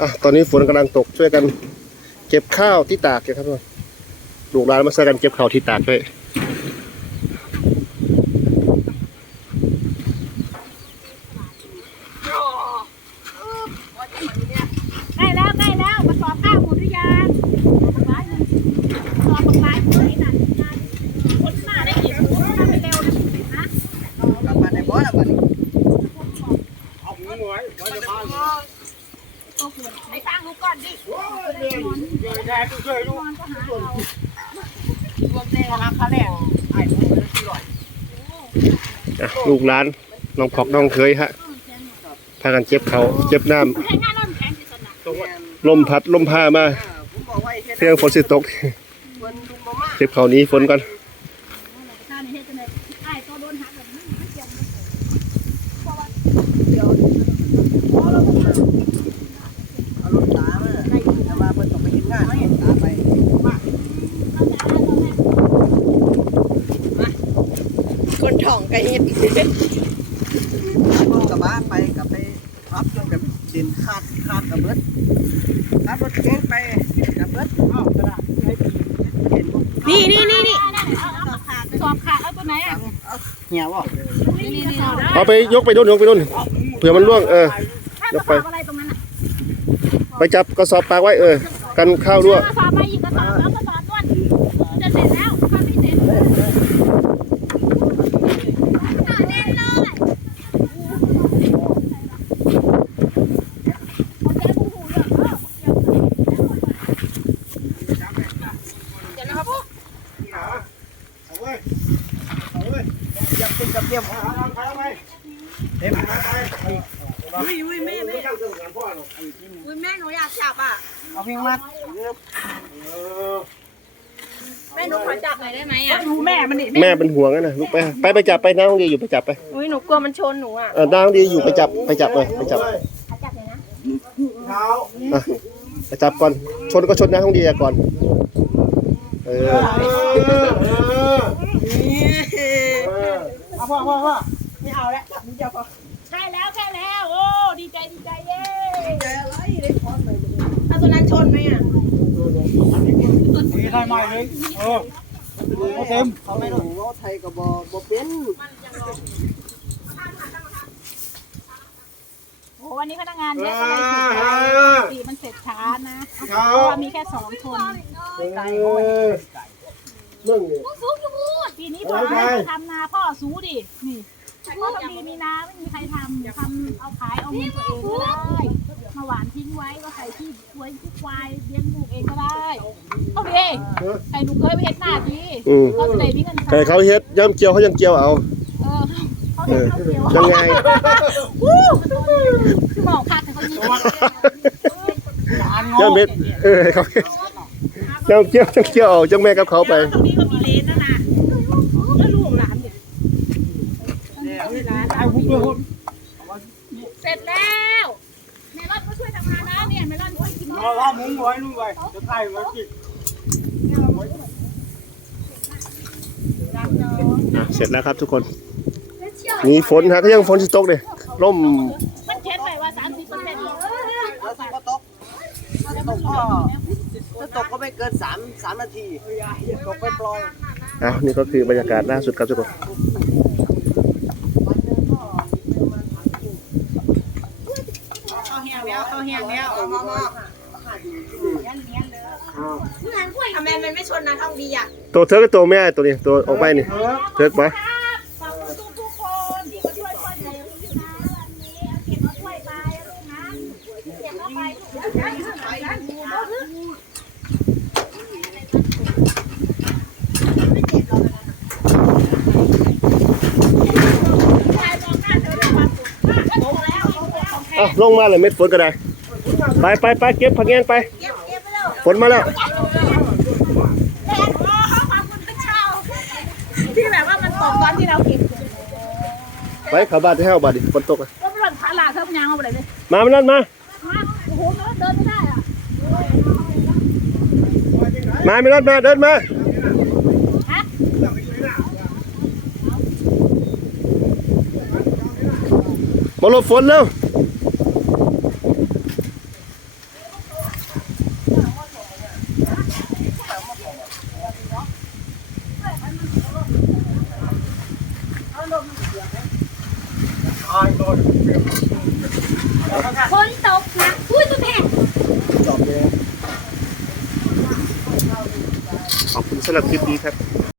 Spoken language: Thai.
อะตอนนี้ฝนกำลังตกช่วยกัน เก็บข้าวที่ตากอยู่ครับทุกคนลูกหลานมาช่วยกันเก็บข้าวที่ตากด้วยใกล้แล้วใกล้แล้วกระสอบข้าวหมดหรือยังร้อยหนึ่งกระสอบปลายเท่าไหร่น่ะคนมาได้กี่ถุงถ้าไปเร็วนะเป็ดนะ กลับมาในบ่อแล้วบัด นี้ตัวเปลือกไปฟังดูก่อนดินอนก็หาเรารวมแน่ราคาแรกไอ้ผมเลยสี่ร้อยอะลูกหลานน้องพอกน้องเคยฮะพากันเก็บเขาเก็บน้แข่งงานน้ำแข็งที่สนาำลมพัดลมพามาผมบอกว่าเฮ็ดเพียงฝนสิตกเพิ่นลุงบ่มาเก็บเขาหนี้ฝนก่อน ถ้าในเฮ็ดจังได๋ไอ้ตัวโดนหักแบบนี้มันเกี่ยวมัน เอารถตามาแต่ว่าเพิ่นต้องไปเฮ็ดงานตาไป คนถ่องกระเฮ็ดรถกระบะไปกับไปรับจนแบบดินขาดขาดกระเบิดรับรถเก๋งไปกระเบิดเอ้ากระดาษให้เห็นบ่นี่นี่นี่นี่สอบขาดเอาตัวไหนอะเหี่ยวบ่นี่นี่นี่เอาไปยกไปโน่นยกไปโน่นเผื่อมันร่วงเออถ้ากระสอบอะไรตรงนั้นอะไปจับกระสอบปากไว้เออกันข้าวรั่วกระสอบไปอีกกระสอบแล้วกระสอบต้นจะเสร็จแล้วข้าวไม่เสร็จเด่นเลยเดี๋ยวนะครับ อยากเป็นกับเทียมอุ้ยอุ้ยแม่แม่อุ้ยแม่หนูอยากจับอะ เอาเพียงมัดแม่หนูขอจับหน่อยได้ไหมอะดูแม่มันนี่แม่เป็นห่วงนะนะลูกไปไปไปจับไปน้าห้องดีอยู่ไปจับไปอุ้ยหนูกลัวมันชนหนูอะเออน้าห้องดีอยู่ไปจับไปจับเลยไปจับจับเลยนะเท้าอะไปจับก่อนชนก็ชนน้าห้องดีก่อนเออเอา พ่อพ่อพ่อไม่เอาแล้วจับนี่เดียวพอใช่แล้วใช่แล้ว โอ้ดีใจดีใจเย้ใจอะไรได้พร้อมเลยถ้าตัวนั้นชนไหมอะมีได้ไหมเลยเออเอาเต็มเขาไม่รู้ว่าไทยก็บ่บ่เป็นโอ้วันนี้พนักงานเยอะก็เลยเสร็จช้าปีมันเสร็จช้านะเพราะว่ามีแค่สองคนไก่เรื่องนี้สูงอยู่พูด ปีนี้บอกให้ทำนาพ่อสูดิ นี่พ่อพอดีมีนาไม่มีใครทำทำเอาขายเอาเงินตัวเองก็ได้มาหวานทิ้งไว้ก็ใส่ที่ไว้ที่ควายเลี้ยงลูกเองก็ได้เอาดิใส่ลูกเคยไปเห็นหน้าดีอืมเขาจะได้มีเงินใครเขาเฮ็ดย่ำเกี่ยวเขายังเกี่ยวเอาเออเขาเอเห็นอเขาเดียวยังไงคือหมอกคักแต่เขายิงย่ำเม็ดเออเขาย่ำเกี่ยวจังเกี่ยวเอาจังแม่กับเขาไปตรงนี้ก็มีเลนนะนะแล้วลูกหลานเนี่ย ไอ้พวก เพื่อนเสร็จแล้วเมลอนก็ช่วยทำงานนะเนี่ยเมลอนช่วยกินรอรอมุ้งไว้นู่นไว้จะถ่ายไว้กินอะเสร็จแล้วครับทุกคน มีฝนฮะก็ยังฝนสิตกเลยร่มมันเช็ดไปว่าสามสิบเปอร์เซ็นต์แล้วสิก็ตกถ้าตกก็ถ้าตกก็ไม่เกิน3 3นาทีตกไปปล่อยอะนี่ก็คือบรรยากาศล่าสุดครับทุกคน เอาแห้งแล้ว เอาแห้งแล้วเอามามาทำไมมันไม่ชนนะท่องดีอะตัวเธอกับตัวแม่ตัวนี้ตัวออกไปนี่เธอไปขอบคุณทุกคนที่มาช่วยช่วยเลืออยู่นะวันนี้เก็บมาช่วยไปลูกนะเก็บมาไปถูกแล้วชายมองหน้าเธอด้วยความสุขโตแล้วโตของแท้อะลงมาเลยเม็ดฝนก็ได้ ไปไปไปเก็บผักแยงไปเก็บเก็บไปแล้วฝนมาแล้วแรงโอ้เขาขอบคุณพระเจ้าที่แบบว่ามันตกตอนที่เราเก็บไปเขับบ้านที่ห้าบาทดิฝนตกอะก็ไม่หล่นขาลาเท่ายังเอาไปเลยมามันนั่นมา มาโอ้โหเดินไม่ได้อะมาไม่รอดมาเดินมาฮะมาหลบฝนแล้ว อ้ายโดน ฝนตกนะอุ้ยตัวแพงขอบคุณสำหรับคลิปนี้ครับ